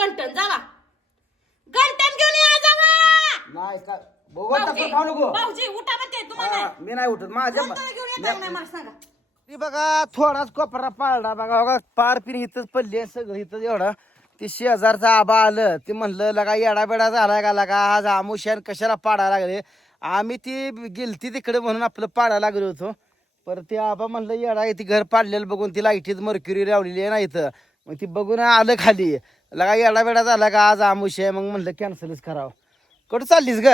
गंटन जावा. गंटन घेऊन या जावा. नाही का? बघू आता खाऊ नको. भाऊजी उठा म्हणते तुम्हाला. हा, मी नाही उठत. माझ्या घेऊन येता नाही मला सांगा. ती बघा थोडाच कोपरा पाळला बघा. बघा पार पिन इथंच पडली सगळं इथं एवढं. ती शेजारचा आबा आलं ते म्हणलं लगा येडा बेडा झालाय का? लगा आज आमुष्यान कशाला पाडायला लागले? आम्ही ती गेलती तिकडे म्हणून आपलं पाडायला लागलो होतो. पर ते आबा म्हणलं येडा ती घर पाडलेलं बघून ती लाईटीत मर्क्युरी लावलेली आहे ना इथं. मग ती बघून आलं खाली. लगा येडा बेडा झाला का आज आमुष्य आहे मग म्हणलं कॅन्सलच करावं. कुठं चाललीस ग?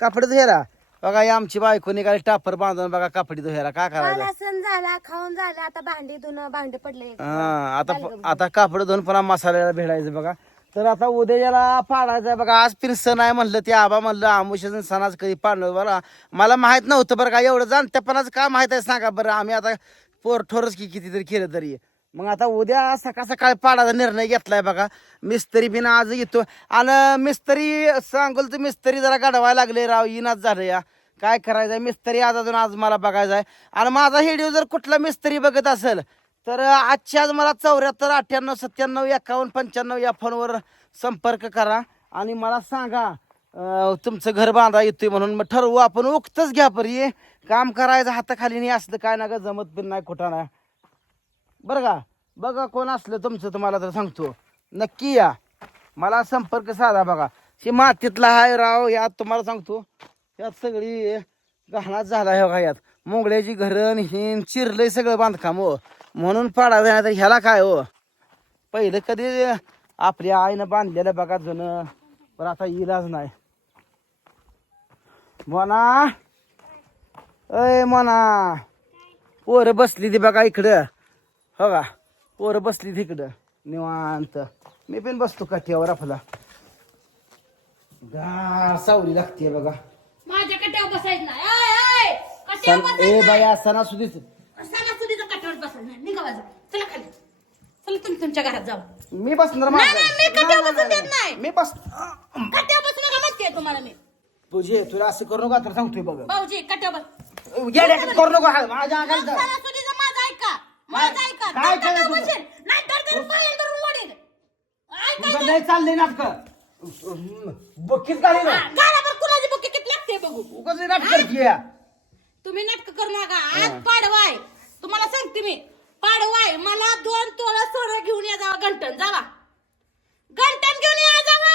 कापड धुयाला बघा ही आमची बायको निघाली टापर बांधून बघा कापडी करायचं? मला सण झाला खाऊन झाला आता भांडी धुणं भांडे पडले. हा आता आता कापड धुवून पुन्हा मसाल्याला भेटायचं बघा. तर आता उद्या याला पाडायचं बघा. आज फिर सण आहे म्हणलं ते आबा म्हणलं आमुष्याचं सण आज कधी पाडलं बरं. मला माहीत नव्हतं बरं का एवढं जाणत्यापणाचं काय माहीत आहे सांगा बरं. आम्ही आता पोरठोरच की कितीतरी केलं तरी. मग आता उद्या सकाळ सकाळी पाडायचा निर्णय घेतलाय बघा. मिस्त्री बिना आज येतो. आणि मिस्त्री सांगोलचं मिस्त्री जरा गाडवायला लागले. राव इनाच झालं या. काय करायचंय मिस्त्री आज अजून आज मला बघायचा आहे. आणि माझा व्हिडिओ जर कुठला मिस्त्री बघत असेल तर आजच्या आज मला चौऱ्याहत्तर अठ्ठ्याण्णव सत्त्याण्णव एकावन्न पंच्याण्णव या फोनवर संपर्क करा. आणि मला सांगा तुमचं घर बांधा येतोय म्हणून. मग ठरवू आपण उक्तच घ्या परी. काम करायचं हाताखाली नाही असलं. काय ना ग जमत पण नाही कुठं नाही. बरं का? बघा कोण असलं तुमचं तुम्हाला तर सांगतो. नक्की या. मला संपर्क साधा बघा. हे मातीतला हाय राव यात तुम्हाला सांगतो. यात सगळी गहनाच झाला आहे बघा यात. मोगड्याची घरण हिन चिरलंय सगळं बांधकाम हो. म्हणून पाडा तर ह्याला काय हो? पहिलं कधी आपल्या आईनं बांधलेलं बघा जुनं पण आता इलाज नाही. म्हणा अय म्हणा पोरं बसली ती बघा इकडं. हो का? पोरं बसली तिकडं. निवांत. मी पण बसतो कट्यावर आपला? सावली लागते बघा. माझ्या कट्यावर बसायचं नाही. I, I. कट्यावर सण- बसायचं ए. बाया सणासुदीच. कट्यावर बसायचं नाही. निघा बाजू चला खाली. चला तुम्ही तुमच्या घरात जाऊ मी बसणार नाही, माझं. नाही, मी कट्यावर नाही, बसून नाही, देत नाही. मी बस कट्यावर बसू नका म्हणते तुम्हाला मी. तुझे तुला असं करू नका तर सांगतोय बघ. भाऊजी कट्यावर बस. गेल्या करू नको हा, माझ्या अंगाला काय कट्यावर केलं मोडीन. तुझं? नाही चाललंय नाटक. बक्कीत काढी ना उगाच नाटक करतीये. तुम्ही नाटक करू नका. आज पाडवाय. तुम्हाला सांगते मी. पाडवाय मला दोन तोळा सोनं घेऊन या जावा गंटन जावा. गंटन घेऊन या जावा.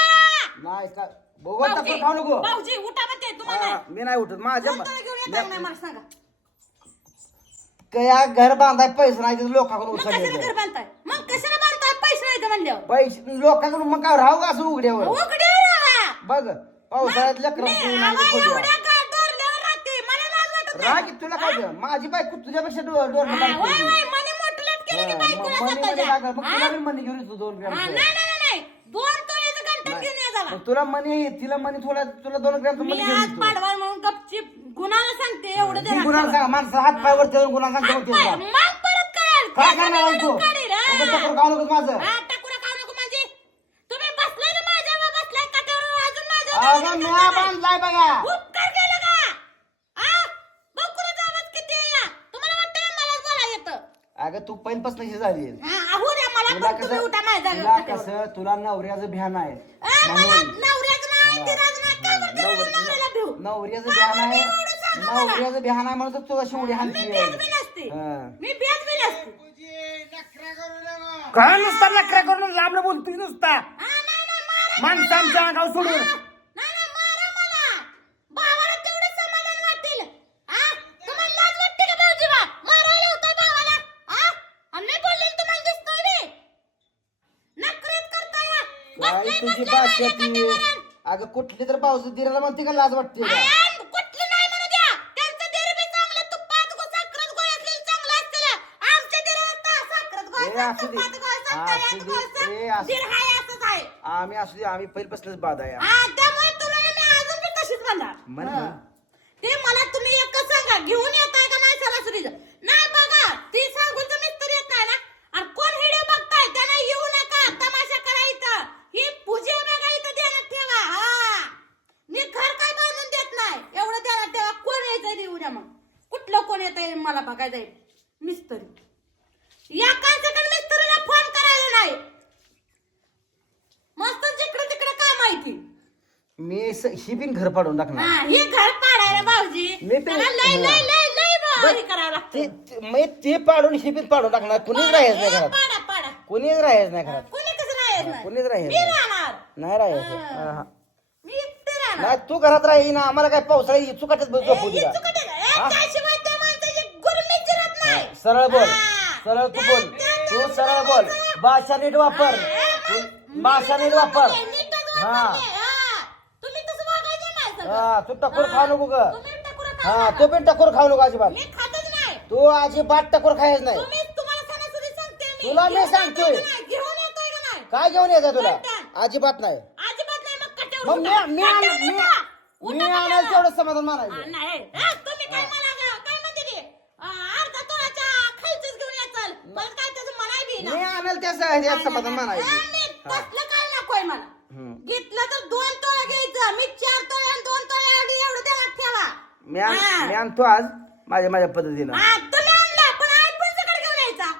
नाही का बघू आता पण खाऊ नको. भाऊजी उठा म्हणते तुम्हाला. हा, मी नाही उठत. माझ्या दोन तोळे घेऊन येता का नाही मला सांगा. घर बांधाय पैसे नाही तर लोकांकडून मग कशाला उचलले घर बांधताय? मग कशाला बांधताय? पैसे नाही म्हणल्यावर. पैसे लोकांकडून मग काय राहू का असं उघड्यावर? उघडे राहा. बघ पावसाळ्यात लेकरं का. राग तुला काय गं? माझी बायको तुझ्यापेक्षा डोर डोर हा, वय, वय, मनी मोठं केलं की बायकोला स्वतःच्या. मग हा? तुला मनी घेऊन येतो दोन मग तुला मनी आहे, तिला मनी थोडा तुला दोन ग्रॅम मनी घेऊन येतो. गपचीप सांगते एवढं ती गुन्हा. सांग माणसं हात पाय वरती गुन्हा सांगते? मग परत कराल. काय करणार आहे तू माझं टाकूला खाऊ नको म्हणजे. तुम्ही बसलाय ना माझ्यावर, बसलाय कट्यावर, अजून माझ्यावर अगं. बांधलाय बघा उपकार केलं का? बघ कुणाचा आवाज किती आहे या. तुम्हाला वाटतं ना मलाच बोलायला येतं? अगं तू पहिल्यापासून ही झाली हा, द्या मला तुला पण तुम्ही उठा माझ्या कसं जागेवर तुला. कसं तुला नवऱ्याचं ध्यान आहे म्हणून नवऱ्याचं नाही, तिराचं नाही, काय करते मला नवऱ्याला भिऊ? नवऱ्याचं ध्यान आहे. नवऱ्याचं ध्यान आहे म्हणून तू अशी उडी मी हाणती बेत. हा. मी बेत नसते. काय नुसता नकरा करून लांबलं बोलतोय नुसता? हा, नाही, नाही, मारा माणसं आमच्या अंगावर सोडून? काय तुझी बसलाय अगं कुठली तर पाऊस दिराला म्हणते का लाज वाटते का आयन, कुठली नाही म्हणू द्या. त्यांचं देर बी चांगलं, तुपात गो- साखरेत गोळ्यातलं चांगलं असतं. आमच्या देराला का साखरेत ए, असू दे. तुपात असू दे. ए, असू- देर हाय असंच आहे. आम्ही असू दे आम्ही पहिल्यापासूनच बाद आहे हा, तुम्हाला मी अजून बी तशीच म्हणणार. म्हण हा. म्हण. ते मला तुम्ही एकच सांगा घेऊन येताय का नाही सणासुदीचं नाही बघा ती सांगून मिस्त्री येत नाही ना आणि कोण व्हिडिओ बघताय त्यांना येऊ नका तमाशा करा इथं ही पूजा बघा इथं देण्यात ठेवा हा मी घर काय बांधून देत नाही एवढं देण्यात ठेवा ते उद्या मग. कुठलं कोण येतंय मला बघायचंय मिस्त्री. या कांचकड मिस्त्रीला फोन करायला नाही. की मी स- ही बिन घर पाडून टाकणार. हा, हे घर पाडायला भाऊजी. मी ते- त्याला लय लय लय करावं लागतं. ते ते- मी ते पाडून ही बिन पाडून टाकणार. कुणीच राहायचं नाही घरात. पाडा पाडा. कुणीच राहायचं नाही घरात. कोणी कसं राहायचं नाही. कुणीच राहायचं मी नाही. राहणार. नाही राहायचं. हा. हा. राहणार नाही तू घरात राही ना आम्हाला काय पावसाळी चुकाटच झोपू दिला हा? सरळ बोल. सरळ तू बोल. तू सरळ बोल. भाषा नीट वापर. तू भाषा नीट वापर. हा. हा. तू टकोर खाऊ नको ग. हा. तू पण टकोर खाऊ नको अजिबात. तू अजिबात टकोर खायच नाही. तुला मी सांगतोय. काय घेऊन येतं तुला? अजिबात नाही. मग मी. मी आण- मी. मी आणायचं. तेवढं समाधान मानायचं नाही. हा, तुम्ही काय मला ग- काय म्हणते ते? अर्धा तोळाच्या खालचंच घेऊन याचाल पण काय त्याचं म्हणाय बी ना. मी आणाल त्या त्यात समाधान मानायचं तसलं काय नकोय मला. हम्म. घेतलं तर दोन तोळे घ्यायचं. मी चार तोळे आणि दोन तोळे एवढं एवढं देण्यात ठेवा. मी आण- हा. मी आणतो आज माझ्या माझ्या पद्धतीनं. हा, तुम्ही आणला पण आयफोन सगळं घेऊन यायचा.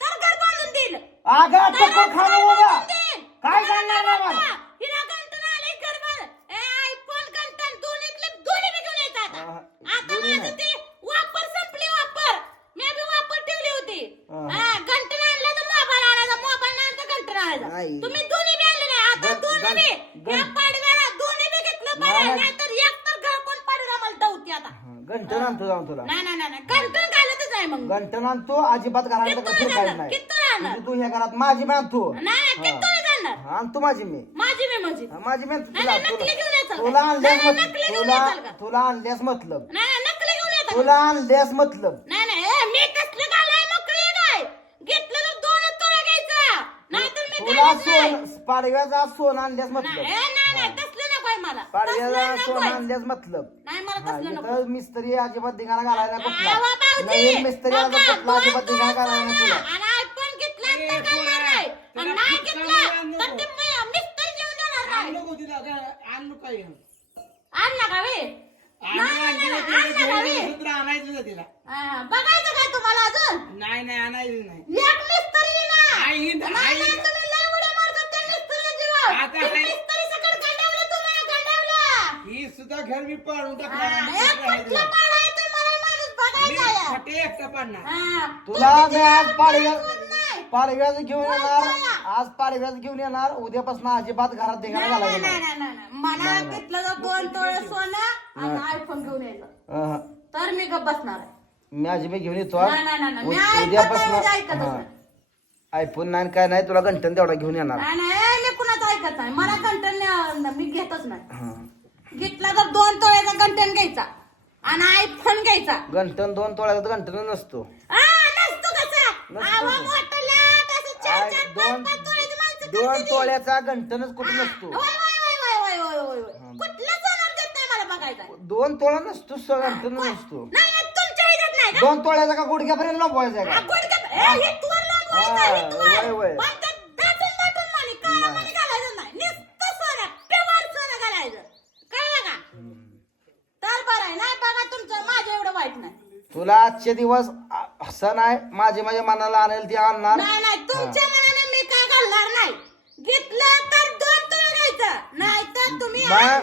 तर घर बांधून देईल. अगं टकोर खाऊ नको बांधून बाबा. देईल. काय करणार हिरा बाबा? हिरा गंटन आले घर बांध ए आयफोन गंटन दोन्हीतले दोन्ही बी घेऊन यायचं आता हा, आता दोन्ही माझं नाही. ते वापर संपले वापर मी बी वापर ठेवली होती हा. हा, गंटन आणला तर मोबाईल आणायचा मोबाईल नाही तर गंटन आणायचा नाही. तुम्ही दोन्ही बी आणले नाही आता गं- दोन्ही गं- बी गं- या पाडव्याला दोन्ही बी घेतलं नाही, बरं नाही. नाहीतर एक तर घर कोण पाडव्या मला धावती गंठन आणतो जाऊन तुला. नाही घालतच नाही मग. आणतो अजिबात घरात किती जाणार? नाही किती? म्हणजे तू ह्या घरात माझी मी आणतो. नाही नाही हा. किती जाणार? हा, आणतो माझी मी. माझी मी माझी. हा, माझी मी आणतो नाही, तुला नाही, नकली घेऊन यायचं तुला-? तुला आणल्यास नाही, मत- नकली घेऊन तुला का? तुला आणल्यास मतलब. नाही नाही नकली घेऊन येतात तुला आणल्यास मतलब. नाही नाही ए, मी कसलं घालाय? मोकळी काय? घेतलं तर दोनच तोळा घ्यायचा. नाहीतर मी तुला घालत नाही. सोन पाडव्याचा सोन आणल्यास नाही मतलब. ए, नाही नाही तसलं नकोय मला. सोन आणल्यास मतलब. नाही मला हा, तसलं नको. इथं मिस्त्री अजिबात धिंगाणा घालायला नाही आवा कुठला. भाऊजी, नवीन मिस्त्री बघा, अजिबात धिंगाणा घालायला नाही तुला सोनं आणि iPhone घेतला तर घालणार नाही. आणि नाही घेतला तर ते मी- मिस्त्री जेवून देणार नाही. आण नका वे. नाही, नाही, नाही, आण नका वे. हा, बघायचं काय तुम्हाला अजून? नाही नाही आणायचं नाही मिस्त्री ना आई, नाही, नाही, तुम्ही लय उड्या मारता त्या मिस्त्रीच्या जीवावर. आता ते काय? मिस्त्री सकट गंडावलं तुम्हाला, गंडावलं. ही सुद्धा घर मी पाडून हा, टाकणार. फटे एकटा पाडणार तुला मी आज पाडव्या कोण नाही. पाडव्याच घेऊन येणार. आज पाडव्याच घेऊन येणार उद्यापासून अजिबात घरात नाही. मला घेतलं तर दोन तोळे सोनं आणि आयफोन घेऊन यायचं. तर मी गप्प बसणार आहे. मी अजिबात घेऊन येतो उद्यापासून म्हणजे ऐकतच हा. नाही. आयफोन नाही काय नाही तुला घंटन तेवढा घेऊन येणार नाही कुणाचं ऐकत नाही मला कंटन मी घेतच नाही हा. घेतला तर दोन तोळ्याचा कंटन घ्यायचा आणि आयफोन घ्यायचा घंटन दोन तोळ्याचा घंटन नसतो आ, नसतो कसा नसतो आवा तो. मोठं लाट असं चार आय, चार दोन पाच पाच तोळ्याची माणसं दोन करते ती. तोळ्याचा घंटनच कुठे नसतो होय, होय, होय, होय, होय, होय, होय, होय. कुठलं सोनार देत नाही मला बघायचं दोन तोळा नसतो स- घंटन नसतो नाही नाही, तुमच्या ह्याच्यात नाही का दोन तोळ्याचा का गुडघ्यापर्यंत लोंबवायचा का गुडघ्या- ए, हे तुवर लावून व्हायचं, हा, हे तुवर. होय, होय. पण ते दाटून दाटून म्हणे, काळं म्हणे घालायचं नाही. नुसतं सोनं, pure सोनं घालायचं. कळलं का? आहे. नाही बघा तुमचं माझं एवढं वाईट नाही. तुला आजचे दिवस आ- सण आहे माझे माझ्या मनाला आणेल ते आणणार. नाही नाही तुमच्या मनाने मी काय घालणार नाही. घेतलं तर दोन तोळ घ्यायचं नाही तर तुम्ही नाही.